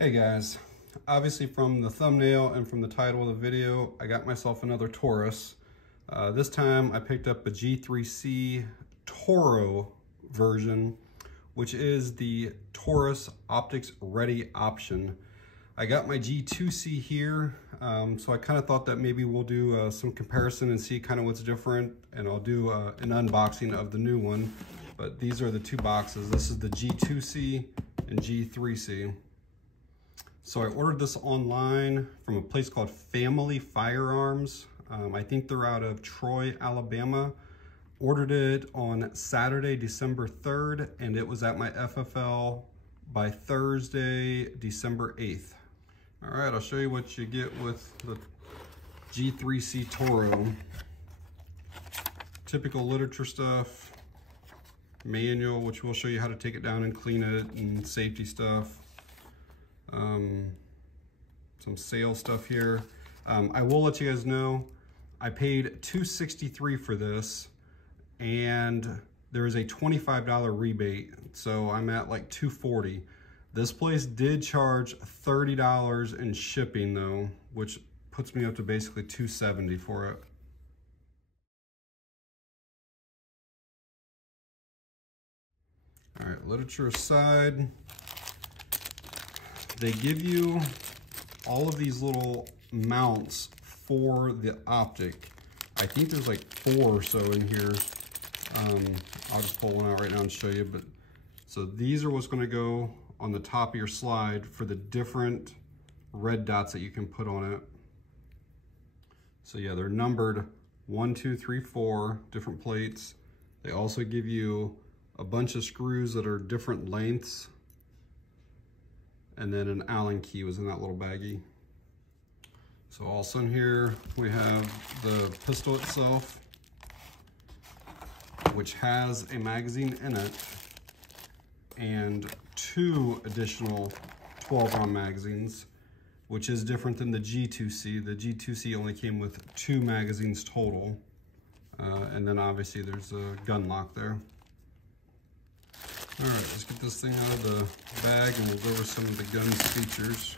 Hey guys, obviously from the thumbnail and from the title of the video, I got myself another Taurus. This time I picked up a G3C TORO version, which is the Taurus Optics Ready option. I got my G2C here, so I kind of thought that maybe we'll do some comparison and see kind of what's different, and I'll do an unboxing of the new one. But these are the two boxes. This is the G2C and G3C. So I ordered this online from a place called Family Firearms. I think they're out of Troy, Alabama. Ordered it on Saturday, December 3rd, and it was at my FFL by Thursday, December 8th. All right, I'll show you what you get with the G3C TORO. Typical literature stuff, manual, which will show you how to take it down and clean it, and safety stuff. Some sales stuff here. I will let you guys know, I paid $263 for this, and there is a $25 rebate, so I'm at like $240. This place did charge $30 in shipping though, which puts me up to basically $270 for it. All right, literature aside, they give you all of these little mounts for the Optic. I think there's like 4 or so in here. I'll just pull one out right now and show you. But so these are what's going to go on the top of your slide for the different red dots that you can put on it. So yeah, they're numbered 1, 2, 3, 4 different plates. They also give you a bunch of screws that are different lengths. And then an Allen key was in that little baggie. So also in here, we have the pistol itself, which has a magazine in it, and 2 additional 12-round magazines, which is different than the G2C. The G2C only came with 2 magazines total. And then obviously there's a gun lock there. All right, let's get this thing out of the bag and we'll go over some of the gun's features.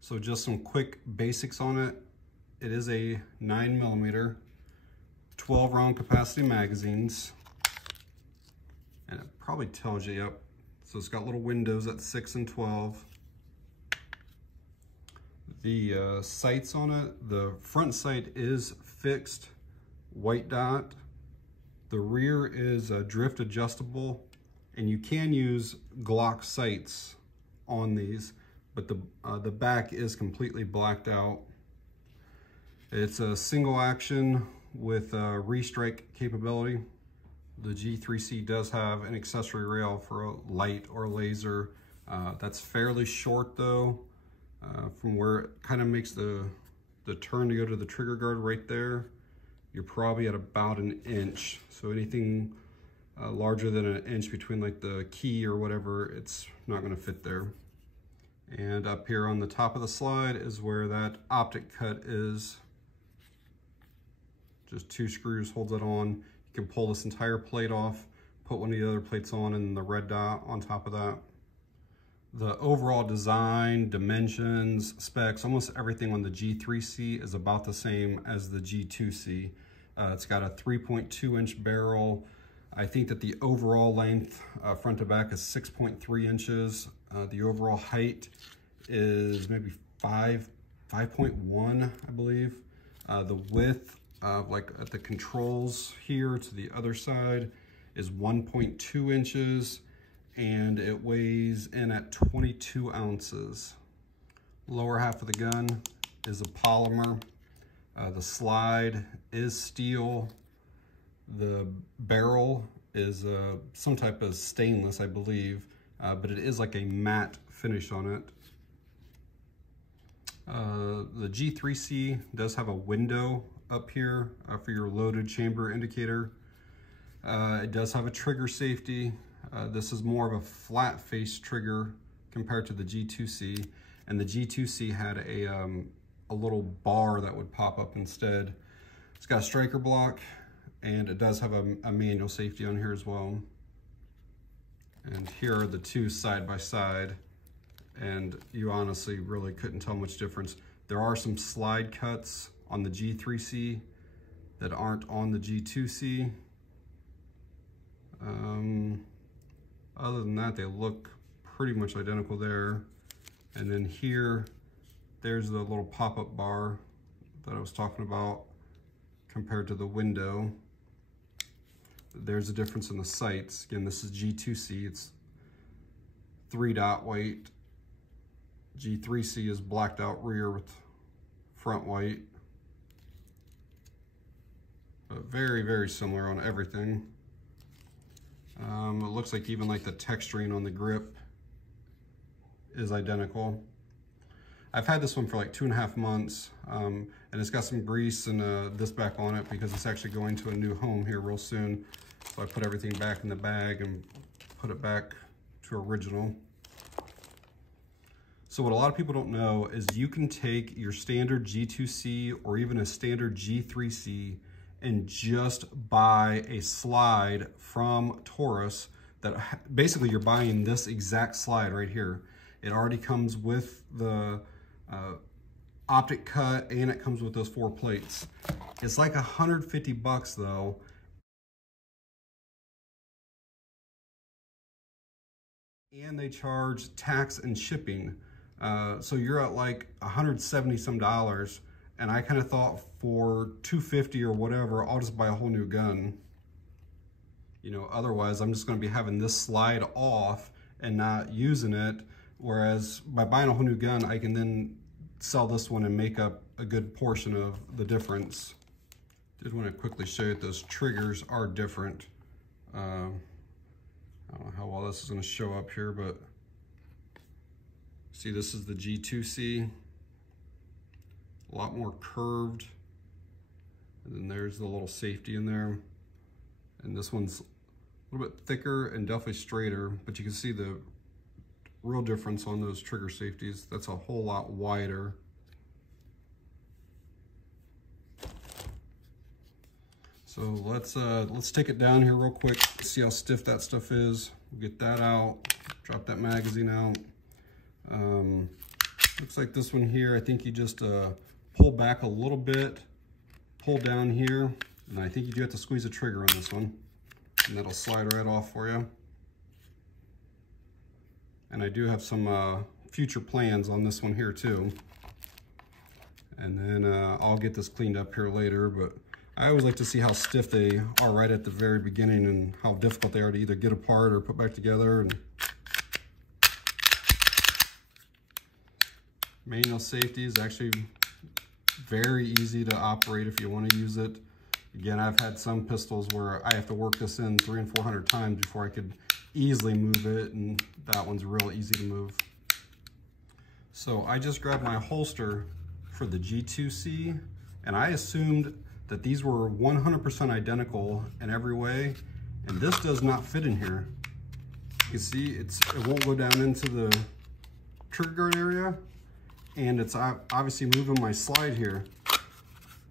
So just some quick basics on it. It is a 9mm, 12-round capacity magazines. And it probably tells you, yep. So it's got little windows at 6 and 12. The sights on it, the front sight is fixed, white dot. The rear is drift adjustable, and you can use Glock sights on these, but the back is completely blacked out. It's a single action with restrike capability. The G3C does have an accessory rail for a light or laser. That's fairly short though, from where it kind of makes the turn to go to the trigger guard right there. You're probably at about 1 inch. So anything larger than 1 inch between like the key or whatever, it's not gonna fit there. And up here on the top of the slide is where that optic cut is. Just 2 screws holds it on. You can pull this entire plate off, put one of the other plates on, and the red dot on top of that. The overall design, dimensions, specs, almost everything on the G3C is about the same as the G2C. It's got a 3.2 inch barrel. I think that the overall length front to back is 6.3 inches. The overall height is maybe 5.1, I believe. The width, like at the controls here to the other side, is 1.2 inches. And it weighs in at 22 ounces. Lower half of the gun is a polymer. The slide is steel. The barrel is some type of stainless, I believe, but it is like a matte finish on it. The G3C does have a window up here for your loaded chamber indicator. It does have a trigger safety. This is more of a flat face trigger compared to the G2C, and the G2C had a little bar that would pop up instead. It's got a striker block, and it does have a manual safety on here as well. And here are the two side by side, and you honestly really couldn't tell much difference. There are some slide cuts on the G3C that aren't on the G2C. Other than that, they look pretty much identical there. And then here, there's the little pop-up bar that I was talking about compared to the window. There's a difference in the sights. Again, this is G2C, it's 3-dot white. G3C is blacked out rear with front white. But very, very similar on everything. It looks like even like the texturing on the grip is identical. I've had this one for like 2.5 months, and it's got some grease and this back on it because it's actually going to a new home here real soon. So I put everything back in the bag and put it back to original. So what a lot of people don't know is you can take your standard G2C or even a standard G3C and just buy a slide from Taurus that basically you're buying this exact slide right here. It already comes with the Optic cut and it comes with those 4 plates. It's like $150 though. And they charge tax and shipping. So you're at like $170 some, and I kind of thought for $250 or whatever, I'll just buy a whole new gun. You know, otherwise I'm just gonna be having this slide off and not using it. Whereas by buying a whole new gun, I can then sell this one and make up a good portion of the difference. Just want to quickly show you that those triggers are different. I don't know how well this is going to show up here, but see, this is the G2C, a lot more curved, and then there's the little safety in there, and this one's a little bit thicker and definitely straighter, but you can see the real difference on those trigger safeties. That's a whole lot wider. So let's take it down here real quick, see how stiff that stuff is. We'll get that out, drop that magazine out. Looks like this one here, I think you just pull back a little bit, pull down here, and I think you do have to squeeze the trigger on this one, and that'll slide right off for you. And I do have some future plans on this one here too. And then I'll get this cleaned up here later, but I always like to see how stiff they are right at the very beginning and how difficult they are to either get apart or put back together. And manual safety is actually very easy to operate if you want to use it. Again, I've had some pistols where I have to work this in 300 and 400 times before I could easily move it, and that one's real easy to move. So I just grabbed my holster for the G2C, and I assumed that these were 100% identical in every way, and this does not fit in here. You can see it won't go down into the trigger guard area, and it's obviously moving my slide here.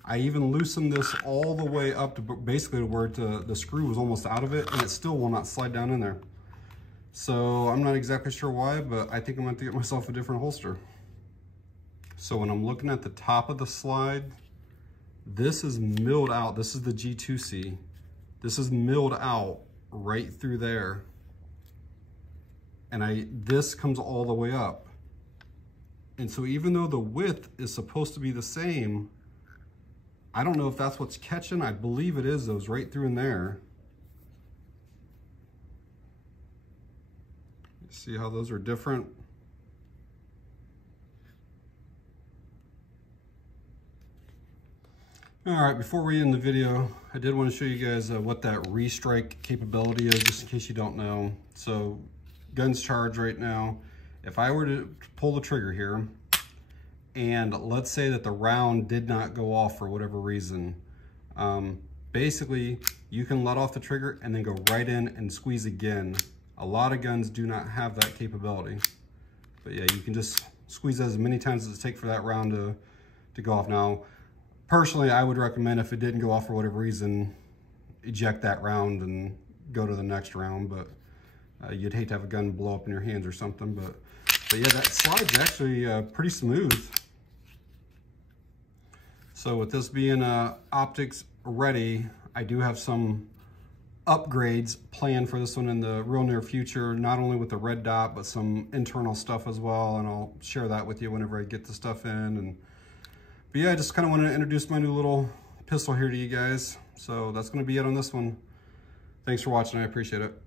I even loosened this all the way up to basically where the screw was almost out of it, and it still will not slide down in there. So I'm not exactly sure why, but I think I'm going to have to get myself a different holster. So when I'm looking at the top of the slide, this is milled out. This is the G2C. This is milled out right through there. And this comes all the way up. And so even though the width is supposed to be the same, I don't know if that's what's catching. I believe it is, those right through in there. You see how those are different? All right, before we end the video, I did want to show you guys what that restrike capability is, just in case you don't know. So gun's charged right now. If I were to pull the trigger here, and let's say that the round did not go off for whatever reason, basically you can let off the trigger and then go right in and squeeze again. A lot of guns do not have that capability. But yeah, you can just squeeze as many times as it takes for that round to go off. Now, personally, I would recommend if it didn't go off for whatever reason, eject that round and go to the next round. But You'd hate to have a gun blow up in your hands or something, but yeah, that slide's actually pretty smooth. So with this being optics ready, I do have some upgrades planned for this one in the real near future, not only with the red dot, but some internal stuff as well, and I'll share that with you whenever I get the stuff in. But yeah, I just kind of wanted to introduce my new little pistol here to you guys. So that's going to be it on this one. Thanks for watching. I appreciate it.